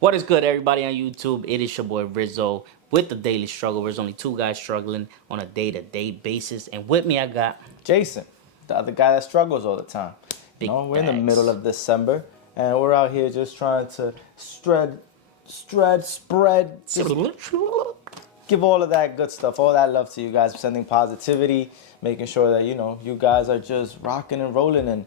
What is good, everybody on YouTube? It is your boy Rizzo with the Daily Struggle. There's only two guys struggling on a day-to-day basis, and with me I got Jason, the other guy that struggles all the time. Big We're in the facts. middle of December, and we're out here just trying to spread, just give all of that good stuff, all that love to you guys, sending positivity, making sure that, you guys are just rocking and rolling and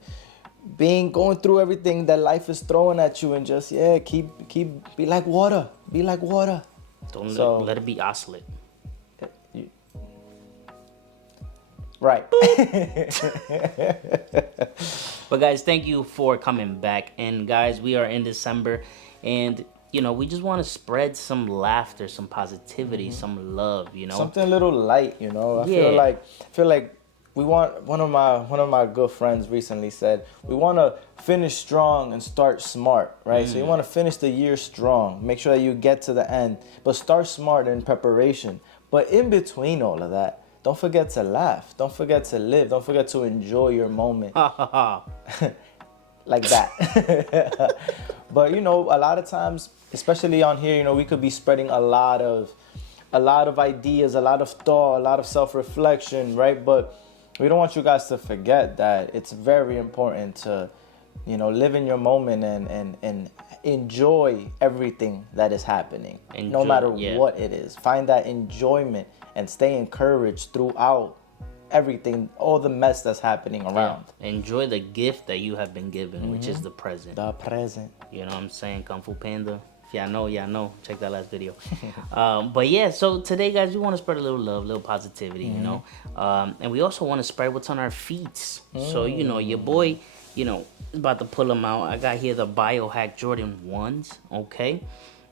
going through everything that life is throwing at you, and just, be like water. Be like water. Don't So- let it be oscillate. Right. But guys, thank you for coming back. And guys, we are in December, and we just want to spread some laughter, some positivity, some love. Something a little light, I feel like we want one of my good friends recently said we want to finish strong and start smart, right? So you want to finish the year strong, make sure that you get to the end, but start smart in preparation. But in between all of that, don't forget to laugh, don't forget to live, don't forget to enjoy your moment. Like that. But a lot of times, especially on here, we could be spreading a lot of ideas, a lot of thought, a lot of self-reflection, right? But we don't want you guys to forget that it's very important to live in your moment and enjoy everything that is happening, no matter what it is. Find that enjoyment and stay encouraged throughout everything, all the mess that's happening around. Enjoy the gift that you have been given, which is the present. The present. You know what I'm saying? Kung Fu Panda. If y'all know. Check that last video. But yeah, so today, guys, we want to spread a little love, a little positivity, and we also want to spread what's on our feet. So, your boy, is about to pull them out. I got here the Biohack Jordan 1s, okay?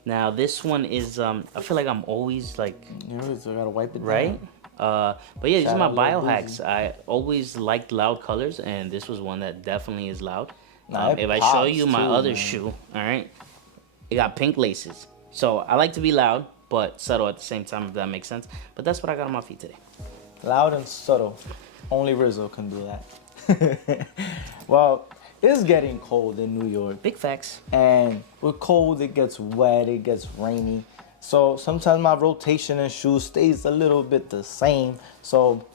Now, this one is, I feel like I'm always like... You always gotta wipe it down. Right? But yeah, these are my Shout out Lil biohacks. I always liked loud colors, and this was one that definitely is loud. Nah, it If I show pops you my too, other man. shoe, all right, it got pink laces. So I like to be loud, but subtle at the same time, if that makes sense. But that's what I got on my feet today. Loud and subtle. Only Rizzo can do that. Well, it's getting cold in New York. Big facts. And with cold, it gets wet, it gets rainy. So sometimes my rotation in shoes stays a little bit the same. So,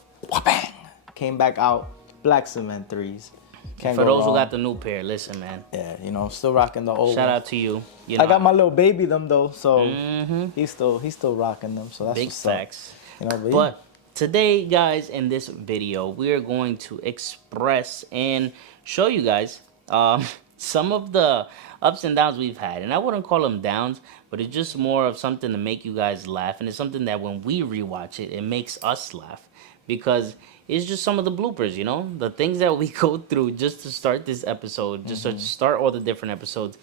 bang, came back out, black cement 3s. Can't For go those who wrong. got the new pair, listen, man. Yeah, I'm still rocking the old Shout one. out to you. I got my little baby them though, so Mhm. he's still rocking them. So that's Big what's up. facts. But But today, guys, in this video, we are going to express and show you guys some of the ups and downs we've had. And I wouldn't call them downs, but it's just more of something to make you guys laugh. And it's something that when we rewatch it, it makes us laugh. Because it's just some of the bloopers, the things that we go through just to start this episode, just to start all the different episodes.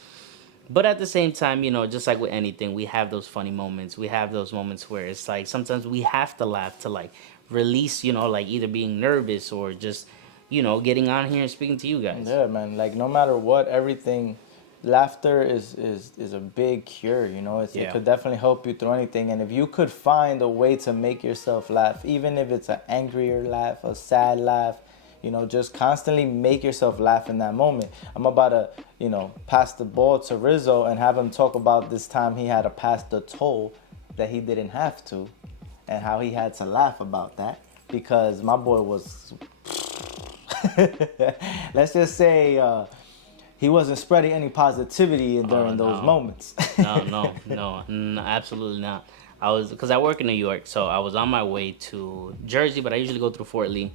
But at the same time, just like with anything, we have those funny moments. We have those moments where it's like sometimes we have to laugh to like release, like either being nervous or just, getting on here and speaking to you guys. yeah, man, like no matter what, laughter is a big cure, It could definitely help you through anything. And if you could find a way to make yourself laugh, even if it's an angrier laugh, a sad laugh, just constantly make yourself laugh in that moment. I'm about to, pass the ball to Rizzo and have him talk about this time he had to pass the toll that he didn't have to, and how he had to laugh about that because my boy was, let's just say, he wasn't spreading any positivity during those moments. No, absolutely not. Because I work in New York, so I was on my way to Jersey, but I usually go through Fort Lee.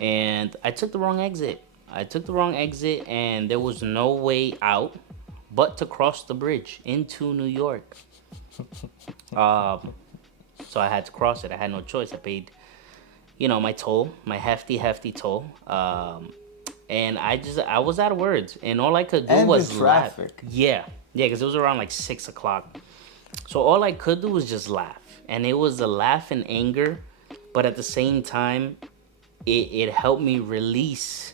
And I took the wrong exit. And there was no way out but to cross the bridge into New York. So I had to cross it. I had no choice. I paid, my toll, my hefty toll. And I was out of words, and all I could do was laugh. Traffic. Yeah, because it was around like 6 o'clock. So all I could do was just laugh, and it was a laugh in anger, but at the same time, it helped me release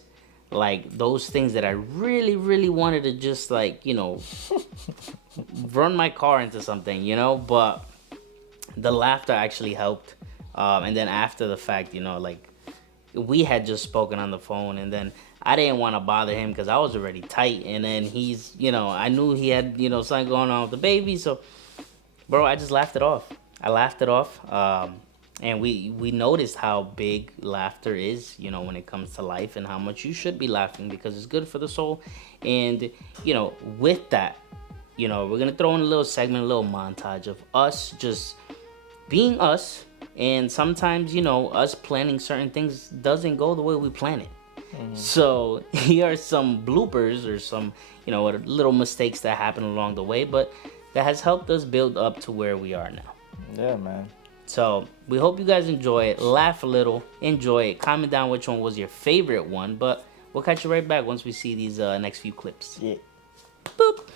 like those things that I really, really wanted to just like run my car into something, But the laughter actually helped, and then after the fact, like we had just spoken on the phone, and then I didn't want to bother him because I was already tight, and then he's, I knew he had, something going on with the baby, so, bro, I just laughed it off. I laughed it off, and we noticed how big laughter is, when it comes to life, and how much you should be laughing because it's good for the soul, and with that, we're gonna throw in a little segment, a little montage of us just being us, and sometimes us planning certain things doesn't go the way we plan it. So here are some bloopers or some little mistakes that happen along the way, but that has helped us build up to where we are now. Yeah, man. So we hope you guys enjoy it, laugh a little, enjoy it, comment down which one was your favorite one, but we'll catch you right back once we see these next few clips. Yeah. Boop.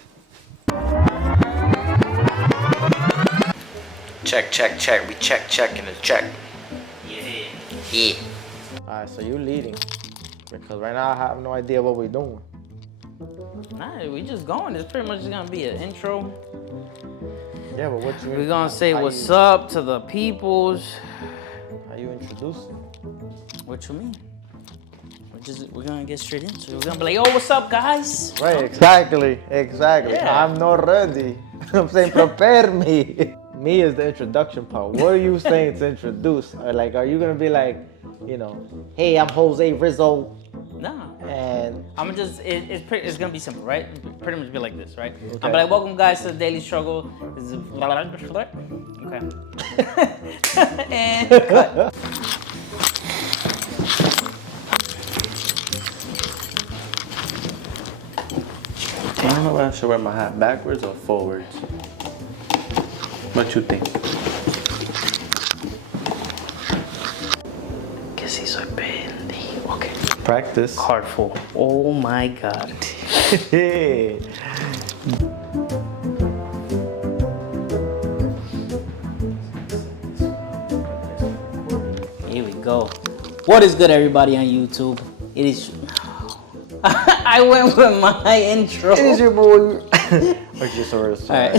Check. We check in the check. Yeah. Alright, so you leading. Because right now I have no idea what we're doing. Nah, we just going. It's pretty much gonna be an intro. Yeah, but what you... We're gonna say what's up to the peoples. How you introducing? What you mean? We're gonna get straight into it. We're gonna be like, yo, what's up, guys? Right, exactly. Yeah. I'm not ready. I'm saying prepare me. Me is the introduction part. What are you saying to introduce? Or like, are you gonna be like, hey, I'm Jose Rizzo, Nah. and I'm just, it's gonna be simple, right? Pretty much be like this, right? Okay. I'm like, welcome guys to the Daily Struggle. This is okay. And cut. I don't know if I should wear my hat backwards or forwards. What you think? Que si soy pendejo. Okay. practice. Card full. Oh my god. Hey. Here we go. What is good, everybody on YouTube? It is. I went with my intro. It is your boy. Archosaurus. All right.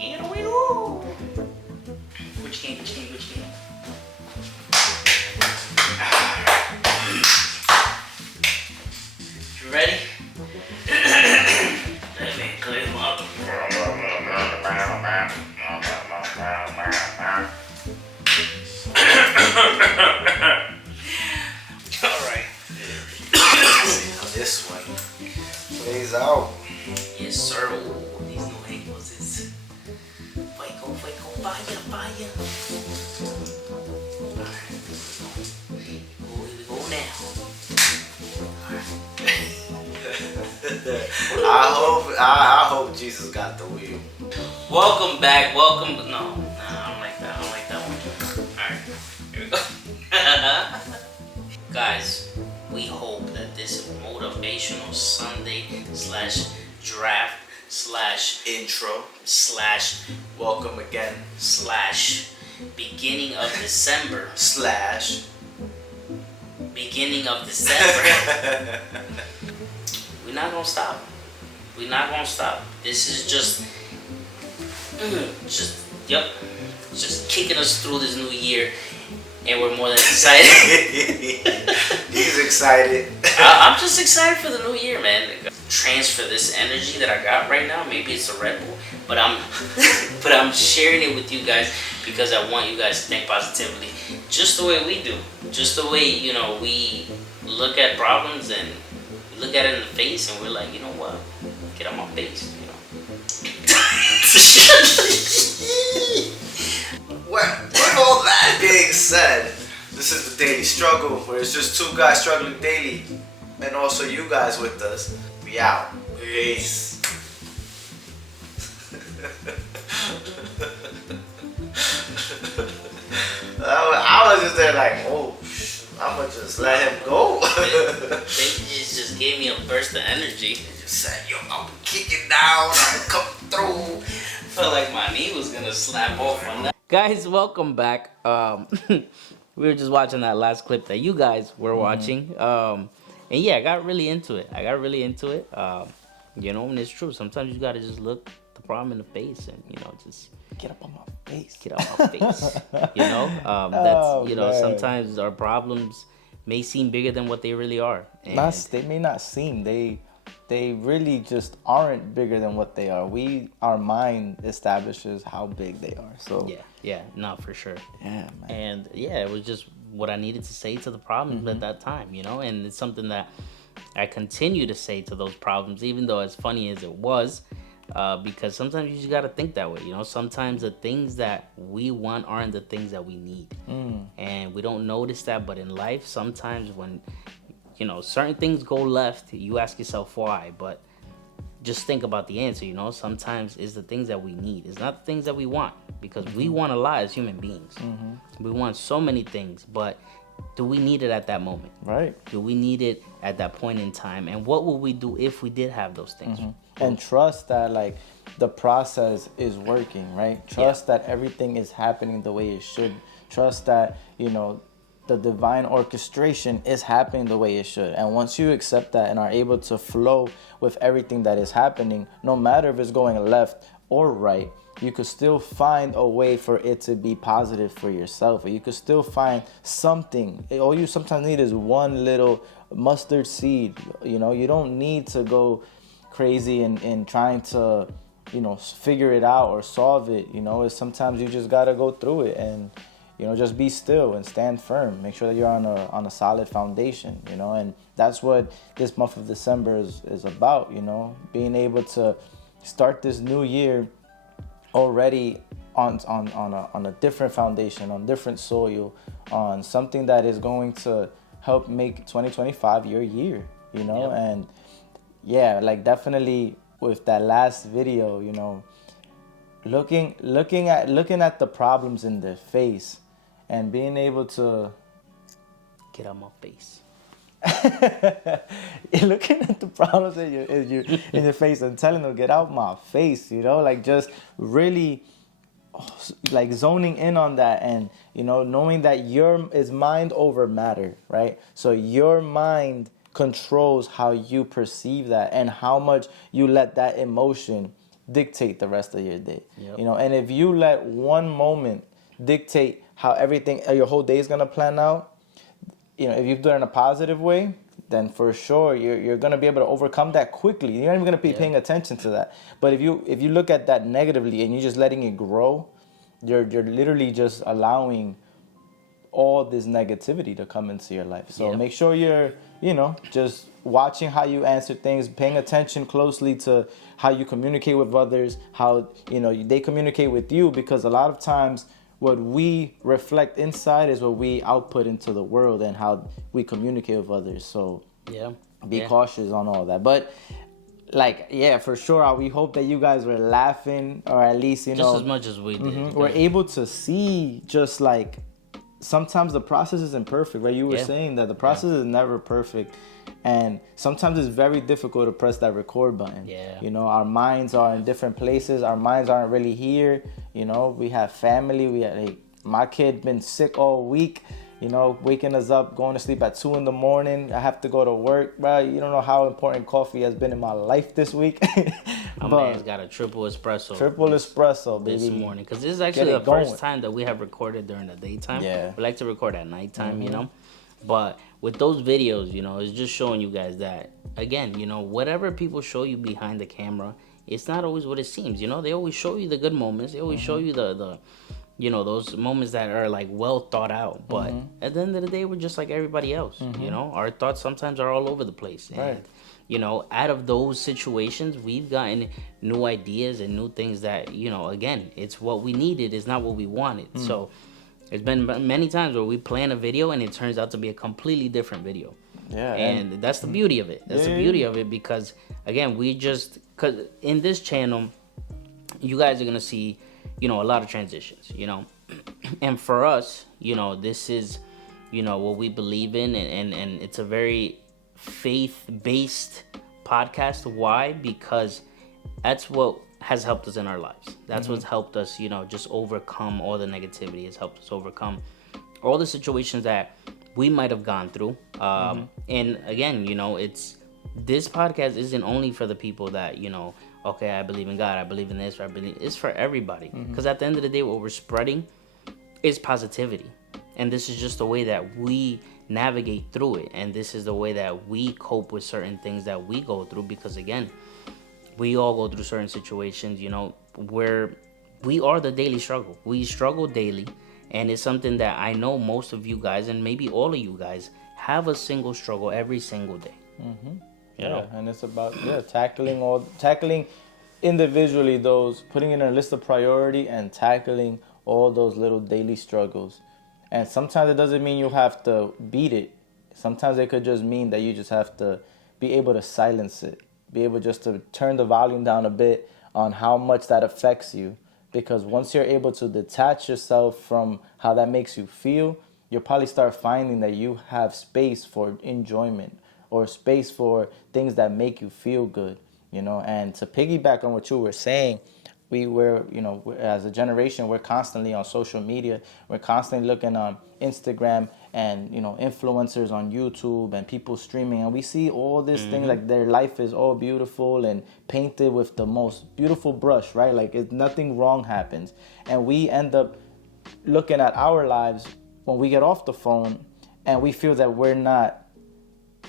Here we go. Which game? You ready? Let me clean up. Alright. This one plays out. Yes, sir. Ooh, these new angles is. Fico, fire. Alright. Here we go now. I hope Jesus got the wheel. Welcome back. Welcome. No, I don't like that. I don't like that one. Alright. Here we go. Guys, we hope that this motivational Sunday /draft Intro / welcome again / beginning of December / beginning of December. We're not gonna stop. We're not gonna stop. This is just kicking us through this new year, and we're more than excited. He's excited. I'm just excited for the new year, man. Transfer this energy that I got right now. Maybe it's a Red Bull, but I'm sharing it with you guys because I want you guys to think positively, just the way we do, just the way we look at problems and we look at it in the face, and we're like, you know what, get on my face, With all that being said, this is the Daily Struggle, where it's just two guys struggling daily, and also you guys with us. We out. Peace. I was just there like, oh, I'ma just let him go. It just gave me a burst of energy. He just said, yo, I'm kicking down, I'm coming through. Felt like my knee was gonna slap off on that. Guys, welcome back. We were just watching that last clip that you guys were watching. And yeah, I got really into it. And it's true. Sometimes you gotta just look the problem in the face and just Get up on my face. Get out my face. Oh, man. Sometimes our problems may seem bigger than what they really are. And They may not seem. They really just aren't bigger than what they are. Our mind establishes how big they are. So yeah, no, for sure. yeah, man. And yeah, it was just what I needed to say to the problems at that time, and it's something that I continue to say to those problems, even though as funny as it was, because sometimes you just got to think that way. Sometimes the things that we want aren't the things that we need. And we don't notice that, but in life, sometimes when, certain things go left, you ask yourself why, but just think about the answer. Sometimes it's the things that we need. It's not the things that we want, because we want a lot as human beings. We want so many things, but do we need it at that moment? Right. Do we need it at that point in time? And what would we do if we did have those things? And trust that like the process is working, right? Trust that everything is happening the way it should. Trust that, the divine orchestration is happening the way it should. And once you accept that and are able to flow with everything that is happening, no matter if it's going left or right, you could still find a way for it to be positive for yourself. Or you could still find something. All you sometimes need is one little mustard seed. You don't need to go crazy and trying to, figure it out or solve it. It's sometimes you just gotta go through it and, just be still and stand firm. Make sure that you're on a solid foundation, and that's what this month of December is about, being able to start this new year already on a different foundation, on different soil, on something that is going to help make 2025 your year, and yeah, like definitely with that last video, looking at the problems in their face and being able to Get out my face. looking at the problems in your face and telling them get out my face, like just really like zoning in on that and knowing that is mind over matter, right? So your mind controls how you perceive that and how much you let that emotion dictate the rest of your day. Yep. And if you let one moment dictate how everything your whole day is going to plan out, if you do it in a positive way, then for sure you're going to be able to overcome that quickly. You're not even going to be paying attention to that. But if you look at that negatively and you're just letting it grow, you're literally just allowing all this negativity to come into your life. So make sure you're, just watching how you answer things, paying attention closely to how you communicate with others, how, they communicate with you, because a lot of times what we reflect inside is what we output into the world and how we communicate with others. So be cautious on all that. But for sure, we hope that you guys were laughing, or at least, just as much as we did. We're able to see just like sometimes the process isn't perfect, right? You were saying that the process is never perfect. And sometimes it's very difficult to press that record button. Our minds are in different places. Our minds aren't really here. We have family. My kid been sick all week. Waking us up, going to sleep at 2 a.m. I have to go to work, bro. You don't know how important coffee has been in my life this week. My man's got a triple espresso. Triple espresso, baby. This morning. Because this is actually the first time that we have recorded during the daytime. We like to record at nighttime, But with those videos, it's just showing you guys that, again, whatever people show you behind the camera, it's not always what it seems. They always show you the good moments. They always show you the those moments that are like well thought out. But at the end of the day, we're just like everybody else. Our thoughts sometimes are all over the place. Right. And, out of those situations, we've gotten new ideas and new things that, again, it's what we needed. It's not what we wanted. So there's been many times where we plan a video and it turns out to be a completely different video. And that's the beauty of it. That's the beauty of it, because, again, because in this channel, you guys are going to see, a lot of transitions, And for us, this is, what we believe in. And it's a very faith-based podcast. Why? Because that's what has helped us in our lives. That's what's helped us, just overcome all the negativity. It's helped us overcome all the situations that we might have gone through. And again, it's this podcast isn't only for the people that, okay, I believe in God, I believe in this, or it's for everybody. Because at the end of the day, what we're spreading is positivity. And this is just the way that we navigate through it. And this is the way that we cope with certain things that we go through. Because again, we all go through certain situations, where we are the daily struggle. We struggle daily. And it's something that I know most of you guys, and maybe all of you guys, have a single struggle every single day. Yeah, and it's about tackling individually those, putting in a list of priority and tackling all those little daily struggles. And sometimes it doesn't mean you have to beat it. Sometimes it could just mean that you just have to be able to silence it, be able just to turn the volume down a bit on how much that affects you. Because once you're able to detach yourself from how that makes you feel, you'll probably start finding that you have space for enjoyment or space for things that make you feel good, And to piggyback on what you were saying, as a generation, we're constantly on social media. We're constantly looking on Instagram and, influencers on YouTube and people streaming. And we see all this thing like their life is all beautiful and painted with the most beautiful brush, right? Like nothing wrong happens. And we end up looking at our lives when we get off the phone and we feel that we're not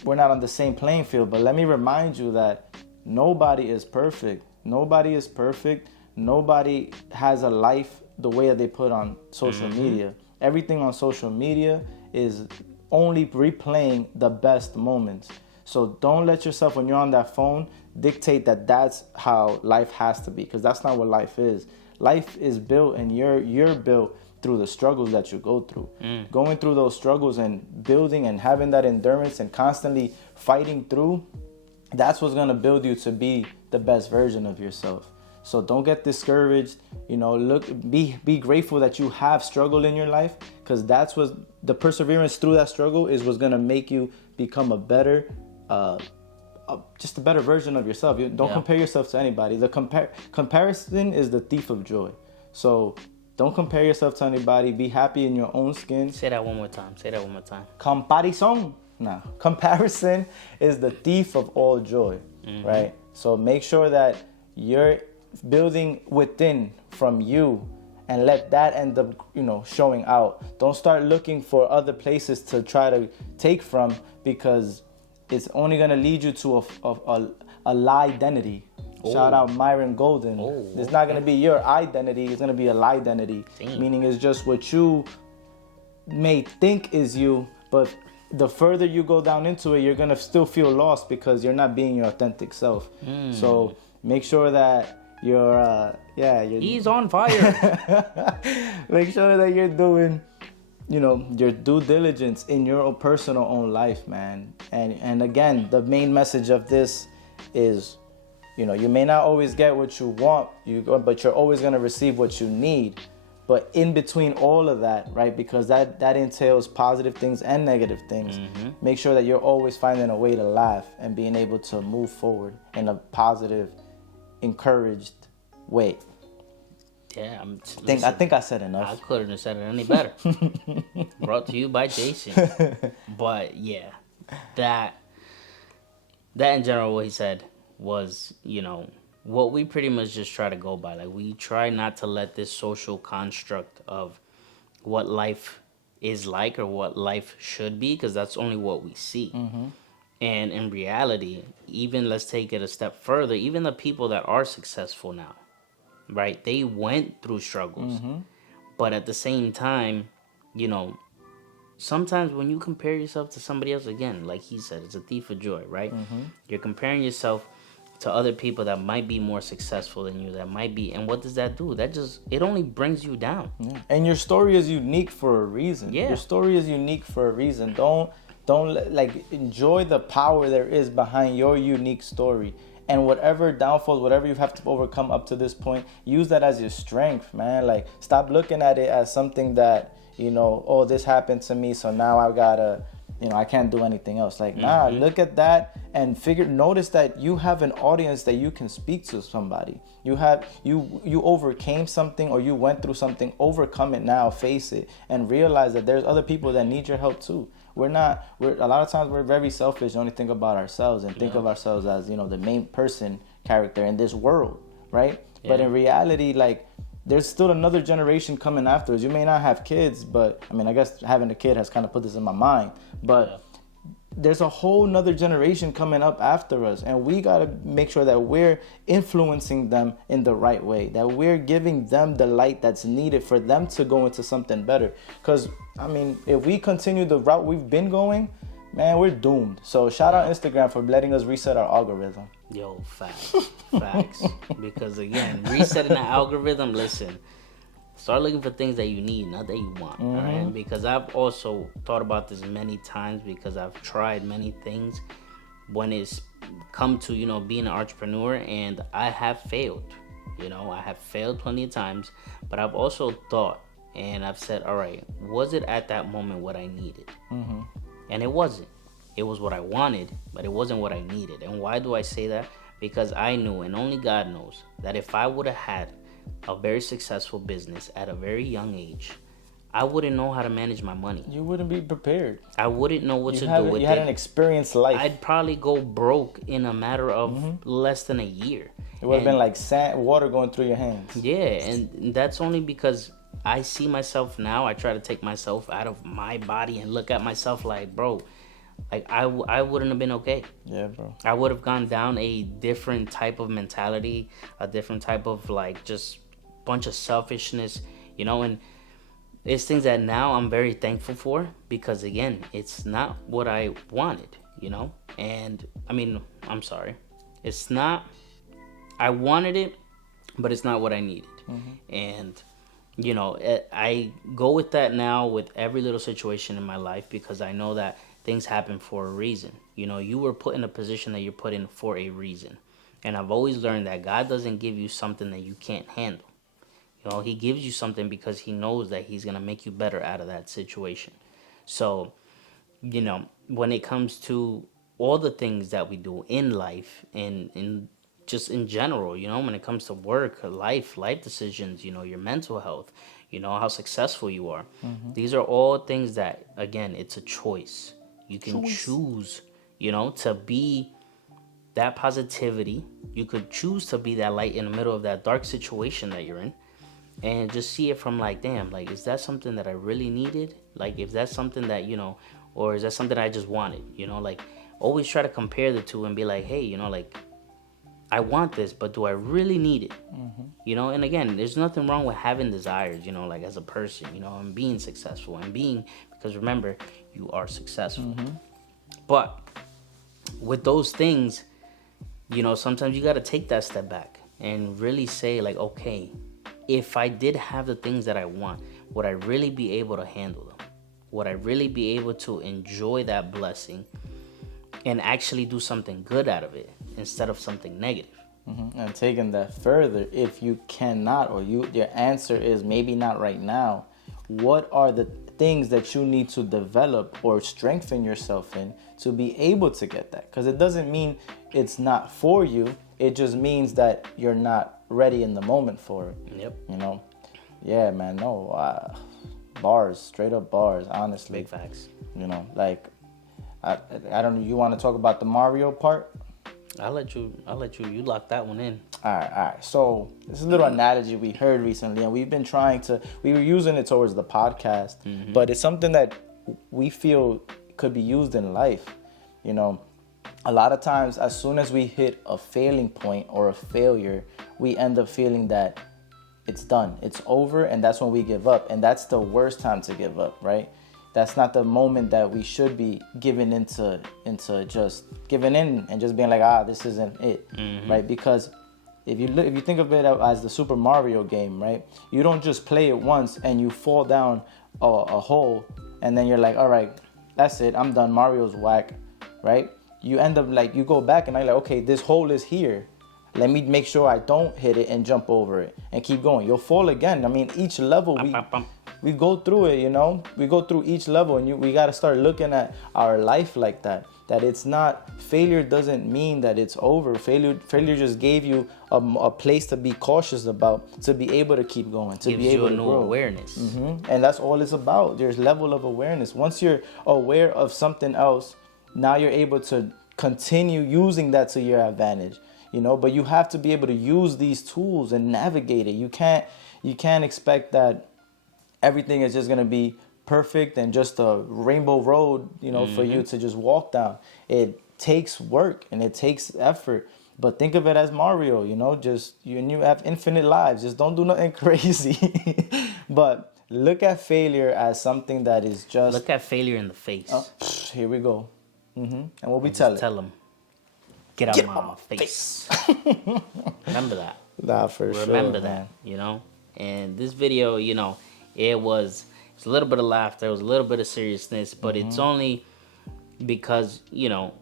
on the same playing field. But let me remind you that nobody is perfect. Nobody is perfect. Nobody has a life the way that they put on social media. Everything on social media is only replaying the best moments. So don't let yourself, when you're on that phone, dictate that that's how life has to be, because that's not what life is. Life is built, and you're built through the struggles that you go through. Going through those struggles and building and having that endurance and constantly fighting through, that's what's going to build you to be the best version of yourself. So don't get discouraged. Be grateful that you have struggle in your life, because that's what the perseverance through that struggle is what's gonna make you become a better, just a better version of yourself. Don't compare yourself to anybody. The comparison is the thief of joy. So don't compare yourself to anybody. Be happy in your own skin. Say that one more time. Comparison is the thief of all joy, right? So make sure that you're building within from you, and let that end up showing out. Don't start looking for other places to try to take from, because it's only going to lead you to a lie identity. Shout out Myron Golden. It's not going to be your identity, it's going to be a lie identity. Meaning it's just what you may think is you, but the further you go down into it, you're going to still feel lost because you're not being your authentic self. So make sure that he's on fire. Make sure that you're doing, your due diligence in your own personal own life, man. And again, the main message of this is, you may not always get what you want, but you're always going to receive what you need. But in between all of that, right, because that entails positive things and negative things, make sure that you're always finding a way to laugh and being able to move forward in a positive, encouraged way. Yeah, I think I said enough. I couldn't have said it any better. Brought to you by Jason. But yeah, that in general, what he said was, what we pretty much just try to go by. Like, we try not to let this social construct of what life is like or what life should be, because that's only what we see. And in reality, even let's take it a step further, even the people that are successful now, right? They went through struggles. But at the same time, sometimes when you compare yourself to somebody else, again, like he said, it's a thief of joy, right? You're comparing yourself to other people that might be more successful than you, and what does that do? It only brings you down. And your story is unique for a reason. Your story is unique for a reason. Don't enjoy the power there is behind your unique story. And whatever downfalls, whatever you have to overcome up to this point, use that as your strength, man. Like, stop looking at it as something that, this happened to me, so now I gotta, I can't do anything else. Like, nah, look at that and notice that you have an audience that you can speak to somebody. You overcame something, or you went through something, overcome it now, face it, and realize that there's other people that need your help too. We're a lot of times we're very selfish, only think about ourselves and think of ourselves as, the main person character in this world, right? Yeah. But in reality, like, there's still another generation coming after us. You may not have kids, but I mean, I guess having a kid has kind of put this in my mind. But there's a whole nother generation coming up after us, and we got to make sure that we're influencing them in the right way, that we're giving them the light that's needed for them to go into something better. Because, I mean, if we continue the route we've been going, man, we're doomed. So shout out Instagram for letting us reset our algorithm. Yo, facts. Because again, resetting the algorithm, listen, start looking for things that you need, not that you want. All right? Because I've also thought about this many times, because I've tried many things when it's come to, being an entrepreneur, and I have failed. I have failed plenty of times, but I've also thought, and I've said, all right, was it at that moment what I needed? And it wasn't. It was what I wanted, but it wasn't what I needed. And why do I say that? Because I knew, and only God knows, that if I would have had a very successful business at a very young age, I wouldn't know how to manage my money. You wouldn't be prepared. I wouldn't know what to do with it. You had an experienced life. I'd probably go broke in a matter of less than a year. It would have been like water going through your hands. Yeah, and that's only because I see myself now. I try to take myself out of my body and look at myself like, bro, like I wouldn't have been okay. Yeah, bro. I would have gone down a different type of mentality, a different type of like just bunch of selfishness, and it's things that now I'm very thankful for, because again, it's not what I wanted, and I mean, I'm sorry. It's not, I wanted it, but it's not what I needed. And I go with that now with every little situation in my life, because I know that things happen for a reason. You were put in a position that you're put in for a reason. And I've always learned that God doesn't give you something that you can't handle. He gives you something because he knows that he's going to make you better out of that situation. So, when it comes to all the things that we do in life and in just in general, when it comes to work, life decisions, your mental health, how successful you are. These are all things that, again, it's a choice. You can choose, to be that positivity. You could choose to be that light in the middle of that dark situation that you're in, and just see it from like, damn, like, is that something that I really needed? Like, if that's something that, or is that something I just wanted? Like, always try to compare the two and be like, hey, like, I want this, but do I really need it? And again, there's nothing wrong with having desires, like as a person, and being successful and because remember, you are successful. But with those things, sometimes you got to take that step back and really say like, okay, if I did have the things that I want, would I really be able to handle them? Would I really be able to enjoy that blessing and actually do something good out of it instead of something negative? And taking that further, if you cannot, or your answer is maybe not right now, what are the things that you need to develop or strengthen yourself in to be able to get that? Because it doesn't mean it's not for you. It just means that you're not ready in the moment for it. Yep. Yeah, man. No, bars, straight up bars. Honestly, big facts. Like I don't know. You want to talk about the Mario part? I'll let you lock that one in. All right. So this is a little analogy we heard recently, and we were using it towards the podcast, but it's something that we feel could be used in life. A lot of times, as soon as we hit a failing point or a failure, we end up feeling that it's done, it's over, and that's when we give up. And that's the worst time to give up, right? That's not the moment that we should be giving into just giving in and just being like, this isn't it, right? Because if you think of it as the Super Mario game, right? You don't just play it once and you fall down a hole and then you're like, all right, that's it, I'm done, Mario's whack, right? You end up like, you go back and you're like, okay, this hole is here. Let me make sure I don't hit it and jump over it and keep going. You'll fall again. I mean, each level we go through it, you know. We go through each level, and we got to start looking at our life like that. That it's not, failure doesn't mean that it's over. Failure just gave you a place to be cautious about, to be able to keep going, to Gives be able you a to new grow. awareness. And that's all it's about. There's level of awareness. Once you're aware of something else, now you're able to continue using that to your advantage, you know. But you have to be able to use these tools and navigate it. You can't expect that everything is just gonna be perfect and just a rainbow road, you know, for you to just walk down. It takes work and it takes effort. But think of it as Mario, you know, just you have infinite lives. Just don't do nothing crazy. But look at failure as something that is just, Look at failure in the face. here we go. And what we Just tell it. tell them, get out of my face. Remember that. Nah, for sure. Remember that, man. you know. And this video, you know, it was a little bit of laughter, it was a little bit of seriousness, but it's only because, you know,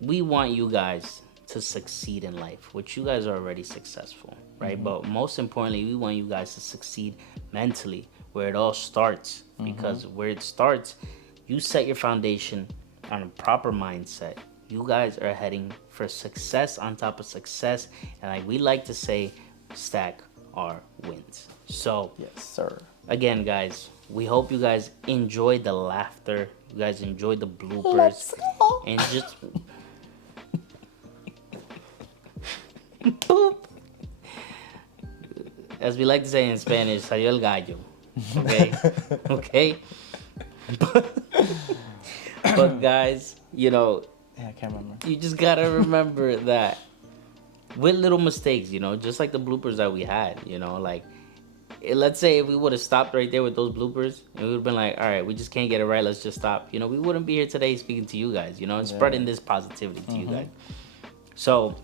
we want you guys to succeed in life, which you guys are already successful, right? But most importantly, we want you guys to succeed mentally, where it all starts. Because where it starts, you set your foundation on a proper mindset. You guys are heading for success on top of success, and like we like to say, stack our wins. So Yes, sir. again, guys, we hope you guys enjoyed the laughter, you guys enjoyed the bloopers, and just boop. As we like to say in Spanish, salió el gallo. Okay? Okay? But guys, you know, Yeah, I can't remember. you just gotta remember that with little mistakes, you know, just like the bloopers that we had, you know, like, let's say if we would have stopped right there with those bloopers, and we would have been like, all right, we just can't get it right, let's just stop. You know, we wouldn't be here today speaking to you guys, you know, and spreading this positivity to you guys. So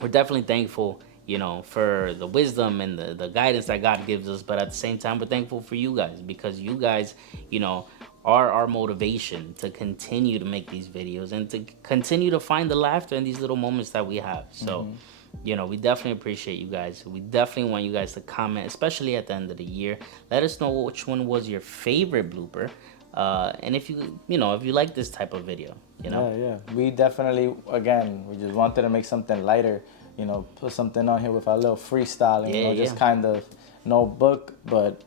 we're definitely thankful, you know, for the wisdom and the guidance that God gives us. But at the same time, we're thankful for you guys, because you guys, you know, are our motivation to continue to make these videos and to continue to find the laughter in these little moments that we have. So, you know, we definitely appreciate you guys. We definitely want you guys to comment, especially at the end of the year. Let us know which one was your favorite blooper. And if you know, if you like this type of video, you know. Yeah. We definitely, again, we just wanted to make something lighter, you know, put something on here with our little freestyling, you know, just kind of no book,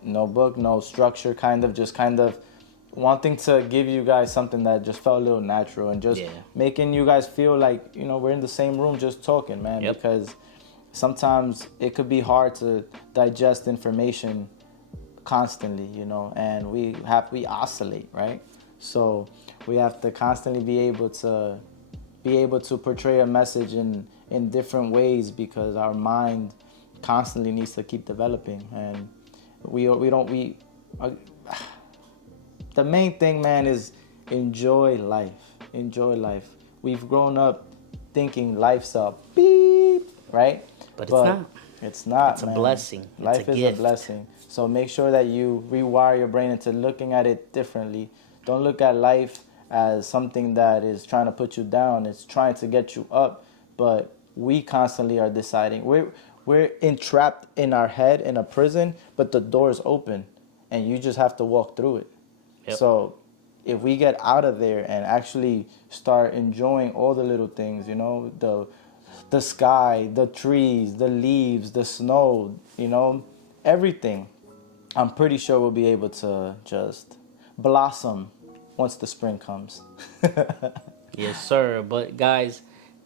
no structure, just kind of wanting to give you guys something that just felt a little natural, and just making you guys feel like, you know, we're in the same room just talking, man. Because sometimes it could be hard to digest information constantly, you know, and we oscillate, right? So we have to constantly be able to portray a message in different ways, because our mind constantly needs to keep developing. And the main thing, man, is enjoy life. Enjoy life. We've grown up thinking life's a beep, right? But it's not. It's not. It's a man. blessing. Life is a blessing. So make sure that you rewire your brain into looking at it differently. Don't look at life as something that is trying to put you down. It's trying to get you up. But we constantly are deciding. We're entrapped in our head in a prison, but the door is open, and you just have to walk through it. So if we get out of there and actually start enjoying all the little things, you know, the sky, the trees, the leaves, the snow, you know, everything, I'm pretty sure we'll be able to just blossom once the spring comes. Yes, sir. But guys,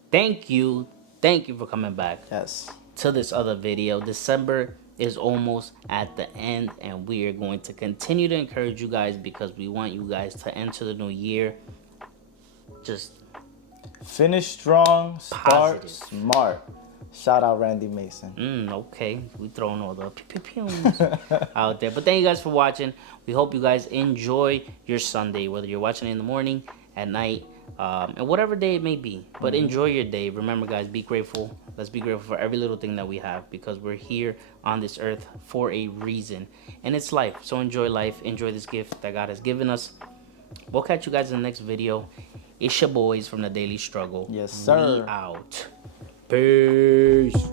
thank you for coming back. Yes. To this other video. December is almost at the end, and we are going to continue to encourage you guys, because we want you guys to enter the new year just finish strong, start positive. smart. Shout out Randy Mason. Okay, we throwing all the pew-pew-pews out there. But thank you guys for watching. We hope you guys enjoy your Sunday, whether you're watching it in the morning, at night, and whatever day it may be. But enjoy your day. Remember, guys, be grateful. Let's be grateful for every little thing that we have, because we're here on this earth for a reason, and it's life. So enjoy life. Enjoy this gift that God has given us. We'll catch you guys in the next video. It's your boys from the Daily Struggle. Yes, sir. We out. Peace.